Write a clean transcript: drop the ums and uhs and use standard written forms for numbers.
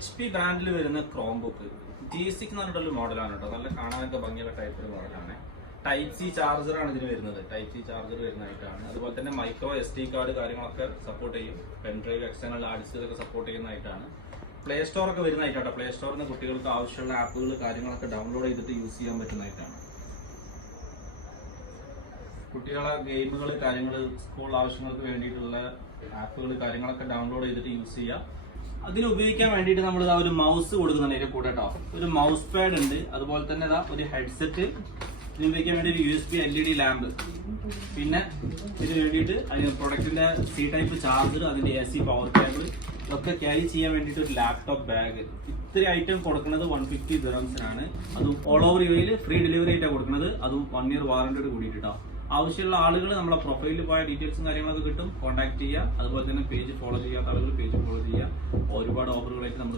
HP ബ്രാൻഡിൽ വരുന്ന Chrome book G6 എന്ന് പറഞ്ഞിട്ടുള്ള മോഡലാണ് കേട്ടോ. നല്ല കാണാനൊക്കെ ഭംഗിയുള്ള ടൈപ്പ് ഒരു മോഡലാണ്. ടൈപ്പ് സി ചാർജർ ആണ് ഇതിന് വരുന്നത്. ടൈപ്പ് സി ചാർജർ വരുന്നതായിട്ടാണ്. അതുപോലെ തന്നെ മൈക്രോ SD കാർഡ് കാര്യങ്ങളൊക്കെ സപ്പോർട്ട് ചെയ്യും. പെൻഡ്രൈവ് എക്സ്റ്റേണൽ ആർട്സ് ഇതൊക്കെ സപ്പോർട്ട് ചെയ്യുന്നതായിട്ടാണ്. പ്ലേ സ്റ്റോർ ഒക്കെ വരുന്നതായിട്ടാണ്. പ്ലേ സ്റ്റോറിൽ നിന്ന് കുട്ടികൾക്ക് ആവശ്യമുള്ള ആപ്പുകൾ കാര്യങ്ങളൊക്കെ ഡൗൺലോഡ് ചെയ്തിട്ട് യൂസ് ചെയ്യാൻ പറ്റുന്നതായിട്ടാണ്. കുട്ടികളെ ഗെയിമുകൾ കാര്യങ്ങൾ സ്കൂൾ ആവശ്യങ്ങൾക്ക് വേണ്ടിയിട്ടുള്ള ആപ്പുകൾ കാര്യങ്ങളൊക്കെ ഡൗൺലോഡ് ചെയ്തിട്ട് യൂസ് ചെയ്യാം. അതിന് ഉപയോഗിക്കാൻ വേണ്ടിയിട്ട് നമ്മൾ ഒരു മൗസ് കൊടുക്കുന്നുണ്ട് അതിന്റെ കൂടെ കേട്ടോ. ഒരു മൗസ് പാഡ് ഉണ്ട്. അതുപോലെ തന്നെ ഒരു ഹെഡ്സെറ്റ്. ഇതിന് ഉപയോഗിക്കാൻ വേണ്ടി ഒരു USB LED ലാമ്പ്. പിന്നെ ഇതിന് വേണ്ടിയിട്ട് അതിന് പ്രൊഡക്റ്റിന്റെ C ടൈപ്പ് ചാർജർ, അതിന്റെ AC പവർ കേബിൾ ഇതൊക്കെ ക്യാരി ചെയ്യാൻ വേണ്ടിയിട്ട് ഒരു ലാപ്ടോപ്പ് ബാഗ്. ഇത്ര ഐറ്റം കൊടുക്കുന്നത് 150 ദിർഹംസിനാണ്. അതും ഓൾ ഓവർ യുഎയിൽ ഫ്രീ ഡെലിവറി ആയിട്ടാണ് കൊടുക്കുന്നത്. അതും 1 ഇയർ വാറന്റിയോട് കൂടിയിട്ടോ. ആവശ്യമുള്ള ആളുകൾ നമ്മളെ പ്രൊഫൈലിൽ പോയ ഡീറ്റെയിൽസും കാര്യങ്ങളൊക്കെ കിട്ടും. കോൺടാക്ട് ചെയ്യുക. അതുപോലെ തന്നെ പേജ് ഫോളോ ചെയ്യാത്ത ആളുകൾ പേജ് ഫോളോ ചെയ്യുക. ഒരുപാട് ഓഫറുകളായിട്ട് നമ്മൾ